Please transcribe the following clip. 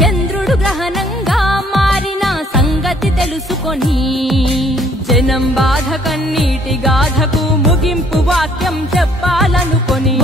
చంద్రుడు గ్రహణంగా మారిన సంగతి తెలుసుకొని జనం బాధ కన్నీటి గాథకు ముగింపు వాక్యం చెప్పాలనుకొని